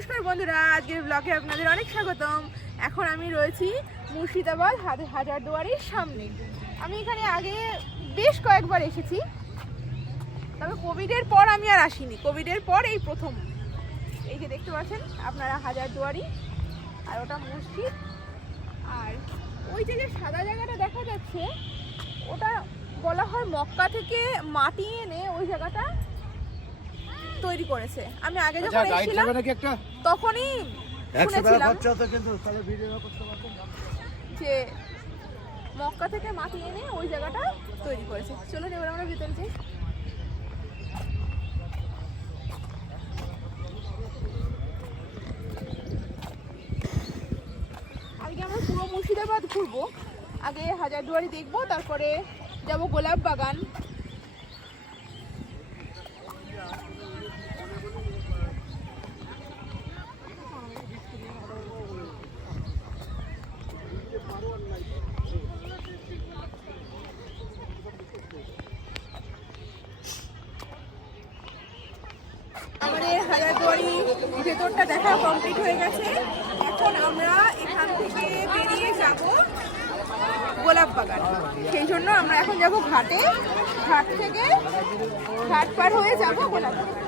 নমস্কার বন্ধুরা, আজকের ব্লগে আপনাদের অনেক স্বাগতম। এখন আমি রয়েছি মুর্শিদাবাদ হাজারদুয়ারির সামনে। আমি এখানে আগে বেশ কয়েকবার এসেছি, তবে কোভিডের পর আমি আর আসিনি। কোভিডের পর এই প্রথম। এই যে দেখতে পাচ্ছেন আপনারা হাজারদুয়ারি, আর ওটা মসজিদ। আর ওই যে সাদা জায়গাটা দেখা যাচ্ছে, ওটা বলা হয় মক্কা থেকে মাটি এনে ওই জায়গাটা তৈরি করেছে। আমি আগে যখন এসেছিলাম তখনই শুনেছিলাম যে মক্কা থেকে মাটি এনে ওই জায়গাটা তৈরি করেছে। চলুন এবার আমরা ভিতরে যাই। আজকে আমরা পুরো মুর্শিদাবাদ ঘুরবো। আগে হাজারদুয়ারি দেখবো, তারপরে যাব গোলাপ বাগান। আমাদের হাজারদুয়ারি ভেতরটা দেখা কমপ্লিট হয়ে গেছে। এখন আমরা এখান থেকে বেরিয়ে যাব গোলাপ বাগান। সেই জন্য আমরা এখন যাব ঘাটে। ঘাট থেকে ঘাট পার হয়ে যাব গোলাপ বাগান।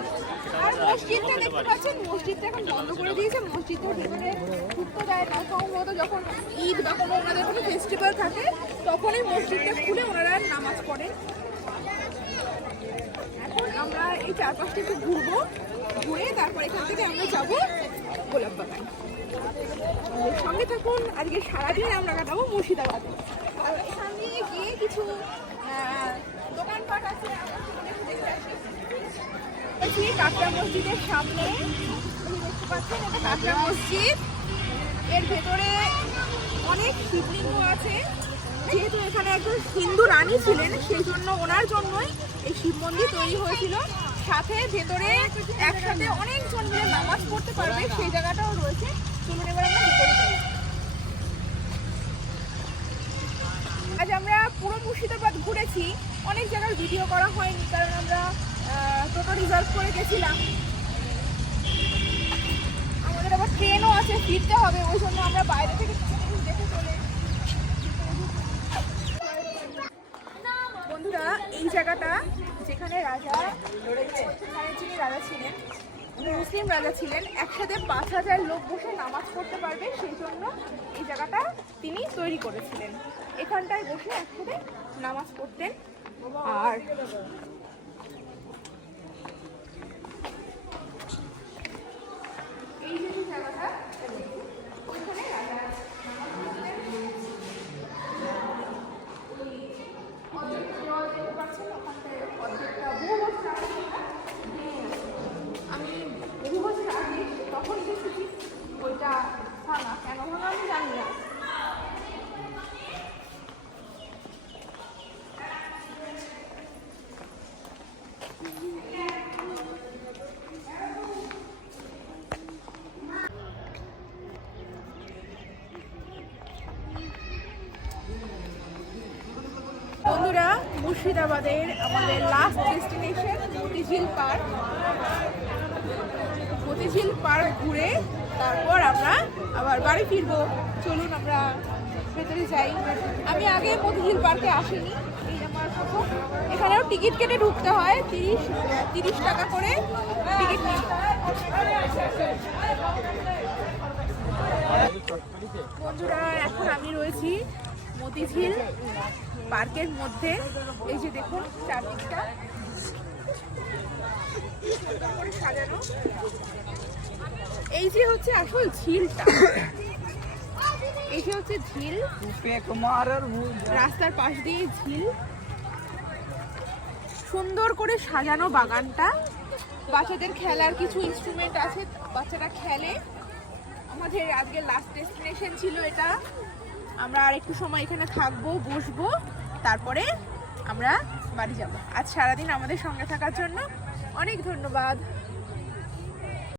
আর মসজিদটা দেখতে পাচ্ছেন, মসজিদটা এখন বন্ধ করে দিয়েছে। মসজিদের ভিতরে ঢুকতে দেয় না। সম্ভবত যখন ঈদ বা কোনো ওনাদের কোনো ফেস্টিভ্যাল থাকে তখনই মসজিদটা খুলে ওনারা নামাজ পড়েন। এখন আমরা এই চারপাশটা একটু ঘুরবো, ঘুরে তারপর এখান থেকে আমরা যাবো গোলাপ বাগান। সঙ্গে থাকুন। আজকে সারাদিন আমরা কাটাবো মুর্শিদাবাদে। আর এখান দিয়ে গিয়ে কিছু দোকানপাট আছে, কাকড়া মসজিদের সামনে দেখতে পাচ্ছেন, এটা কাকড়া মসজিদ। এর ভেতরে অনেক শিবলিঙ্গ আছে। যেহেতু এখানে একজন হিন্দু রানী ছিলেন, সেই জন্য ওনার জন্যই এই শিব মন্দির তৈরি হয়েছিল। সাথে ভেতরে একসাথে অনেকজন মিলে নামাজ পড়তে পারবে, সেই জায়গাটাও রয়েছে। চলুন এবার আমরা ভেতরে যাই। আজ আমরা পুরো মুর্শিদাবাদ ঘুরেছি। অনেক জায়গার ভিডিও করা হয়নি, কারণ আমরা টোটো রিজার্ভ করে গেছিলাম। আমাদের আবার ট্রেনও আছে, ফিরতে হবে। ওই জন্য আমরা বাইরে থেকে দেখে চলে। বন্ধুরা, এই জায়গাটা যেখানে রাজা যিনি রাজা ছিলেন, মুসলিম রাজা ছিলেন, একসাথে 5000 লোক বসে নামাজ পড়তে পারবে, সেই জন্য এই জায়গাটা তিনি তৈরি করেছিলেন। এখানটায় বসে একসাথে নামাজ পড়তেন। আর এই যে জায়গাটা, ওইখানে রাজা আমি বহু বছর আগে তখন দেখেছি। ওইটা ভাঙা, কেন ভাঙা আমি জানি না। বন্ধুরা, মুর্শিদাবাদের আমাদের last destination Motijheel park. Motijheel park ঘুরে তারপর আমরা আবার বাড়ি ফিরবো। চলুন আমরা ভেতরে যাই। আমি আগে মতিঝিল পার্কে আসিনি, এই আমার প্রথম। এখানেও টিকিট কেটে ঢুকতে হয়, 30 টাকা করে টিকিট নিই। বন্ধুরা, এখন আমি রয়েছি মতিঝিল পার্কের মধ্যে। এই যে দেখুন চারদিকটা সাজানো। এই যে হচ্ছে আসল ঝিলটা, এই যে হচ্ছে ঝিল, রাস্তার পাশ দিয়ে ঝিল। সুন্দর করে সাজানো বাগানটা। বাচ্চাদের খেলার কিছু ইনস্ট্রুমেন্ট আছে, বাচ্চারা খেলে। আমাদের আজকে লাস্ট ডেস্টিনেশন ছিল এটা। আমরা আর একটু সময় এখানে থাকবো, বসবো, তারপরে আমরা বাড়ি যাব। আজ সারাদিন আমাদের সঙ্গে থাকার জন্য অনেক ধন্যবাদ।